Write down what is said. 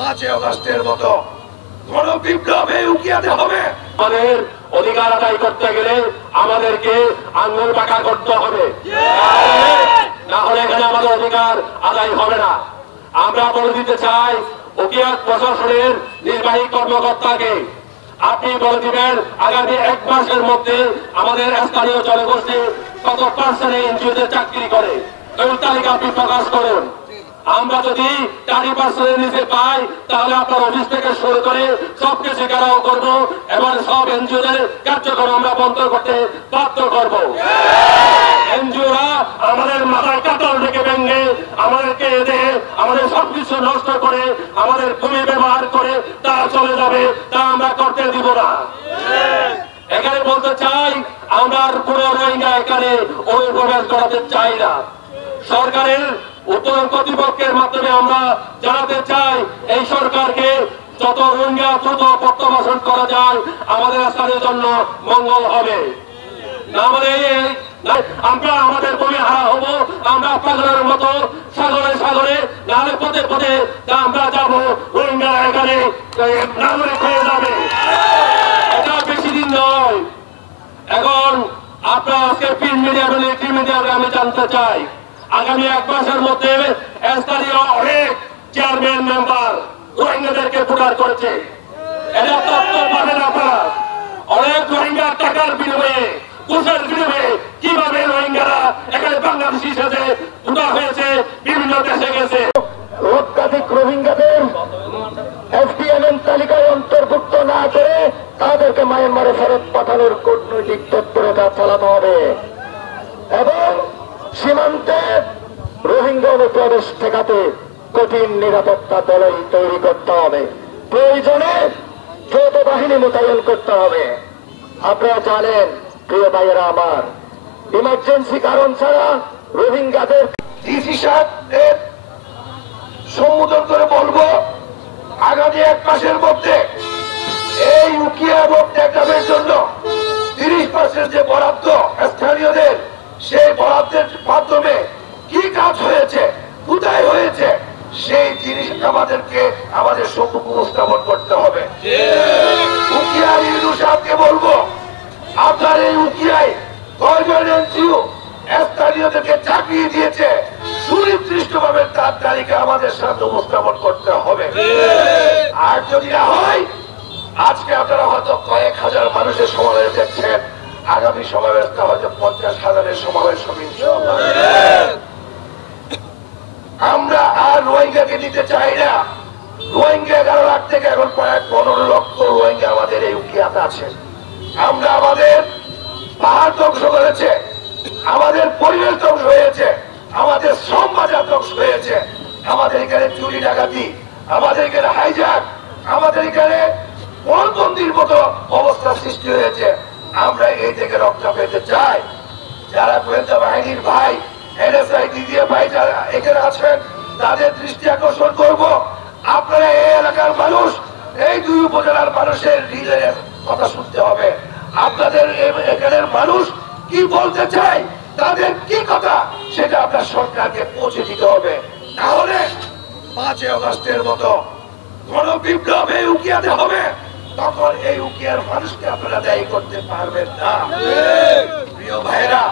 5 আগস্টের মতো গণবিপ্লবে উকিয়াতে হবে। আমাদের অধিকার আদায় করতে গেলে আমাদেরকে আঙ্গুল বাঁকা করতে হবে, না হলে এখানে আমাদের অধিকার আদায় হবে না। আমরা বলে দিতে চাই উকিয়াত প্রশাসনের নির্বাহী কর্মকর্তাকে, আপনি বলে দিবেন আগামী 1 মাসের মধ্যে আমাদের স্থানীয় জনগোষ্ঠী কত পার্সেন্ট এনজিওতে চাকরি করে এই তালিকা আপনি প্রকাশ করুন। আমরা যদি 40% নিচে পাই তাহলে আপনার অফিস থেকে শুরু করে সবকিছু ঘেরাও করবো এবং সব এনজিওদের কার্যক্রম আমরা বন্ধ করতে বাধ্য করব। এনজিওরা আমাদের মাথায় কাটাল রেখে ভেঙে আমাদেরকে এদের আমাদের সবকিছু নষ্ট করে আমাদের ভূমি ব্যবহার করে তা চলে যাবে, তা আমরা করতে দিব না। এখানে বলতে চাই আমরা কোন রোহিঙ্গা এখানে অনুপ্রবেশ করাতে চাই না। সরকারের উত্তর কর্তৃপক্ষের মাধ্যমে আমরা জানাতে চাই এই সরকারকে যত রোহিঙ্গা দ্রুত প্রত্যাবাসন করা যায় আমাদের স্থানের জন্য মঙ্গল হবে। আমরা আমাদের ভূমি হারা হব, আমরা পাগলের মতো সাগরে সাগরে নাহলে পথে পথে আমরা যাবো, রোহিঙ্গা এখানে নাগরিক হয়ে যাবে। এটা বেশি দিন নয়। এখন আপনার আজকে প্রিন্ট মিডিয়া ইলেকট্রিক মিডিয়াকে আমি জানতে চাই আগামী 1 মাসের মধ্যে স্থানীয় অনেক চেয়ারম্যান মেম্বার রোহিঙ্গাদেরকে প্রকার করেছে। এটা তথ্য পাবেন আপনারা। অনেক রোহিঙ্গা টাকার বিনিময়ে ঘুষের বিনিময়ে কিভাবে রোহিঙ্গারা এখানে বাংলাদেশি সাথে উঠা হয়েছে, বিভিন্ন দেশে গেছে। লক্ষাধিক রোহিঙ্গাদের এসডিএমএন তালিকায় অন্তর্ভুক্ত না করে তাদেরকে মায়ানমারে ফেরত পাঠানোর কূটনৈতিক তৎপরতা চালাতে হবে এবং সীমান্তে রোহিঙ্গা অনুপ্রবেশ ঠেকাতে কঠিন নিরাপত্তা দলই তৈরি করতে হবে। প্রয়োজনে যৌথ বাহিনী মোতায়েন করতে হবে। আপনারা জানেন প্রিয় ভাইয়েরা আমার, ইমার্জেন্সি কারণ ছাড়া রোহিঙ্গাদের ডিসি সাহেবের সম্বোধন করে বলবো আগামী 1 মাসের মধ্যে এই উকিয়া এবং টেকনাফের জন্য 30% যে বরাদ্দ স্থানীয়দের, সেই বরাদ্দের মাধ্যমে কি কাজ হয়েছে, কোথায় হয়েছে, সেই জিনিস আমাদেরকে আমাদের সম্মুখ উপস্থাপন করতে হবে। উকিয়ার ইউনূস সাহেবকে বলবো আপনার এই উকিয়ায় কয়জন এনজিও স্থানীয়দেরকে চাকরি দিয়েছে সুনির্দিষ্টভাবে তার তালিকা আমাদের সামনে উপস্থাপন করতে হবে। আর যদি না হয়, আজকে আপনারা হয়তো কয়েক হাজার মানুষের সমাবেশ দেখছেন, আগামী সমাবেশটা হয়তো 50,000-এর সমাবেশ হবে। আমরা আর রোহিঙ্গাকে নিতে চাই না। রোহিঙ্গা 11 লাখ থেকে এখন প্রায় 15 লক্ষ রোহিঙ্গা আমাদের এই উকিয়াতে আছে। আমরা আমাদের পাহাড় ধ্বংস করেছে, আমাদের পরিবেশ ধ্বংস হয়েছে, আমাদের শ্রম বাজার ধ্বংস হয়েছে, আমাদের এখানে চুরি ডাকাতি, আমাদের এখানে হাইজ্যাক, আমাদের এখানে বনবন্দির মতো অবস্থা সৃষ্টি হয়েছে। আমরা এই থেকে রক্ষা পেতে চাই। যারা গোয়েন্দা বাহিনীর ভাই, এনএসআই দিদিয়া ভাই যারা এখানে আছেন, তাদের দৃষ্টি আকর্ষণ করব, আপনারা এই এলাকার মানুষ, এই 2 উপজেলার মানুষের হৃদয়ের কথা শুনতে হবে। আপনাদের এখানের মানুষ কি বলতে চায়, তাদের কি কথা, সেটা আপনার সরকারকে পৌঁছে দিতে হবে। তাহলে 5 আগস্টের মতো গণবিপ্লবে উকিয়াতে হবে, তখন এই উকিয়ার মানুষকে আপনারা দায়ী করতে পারবেন না। প্রিয় ভাইরা,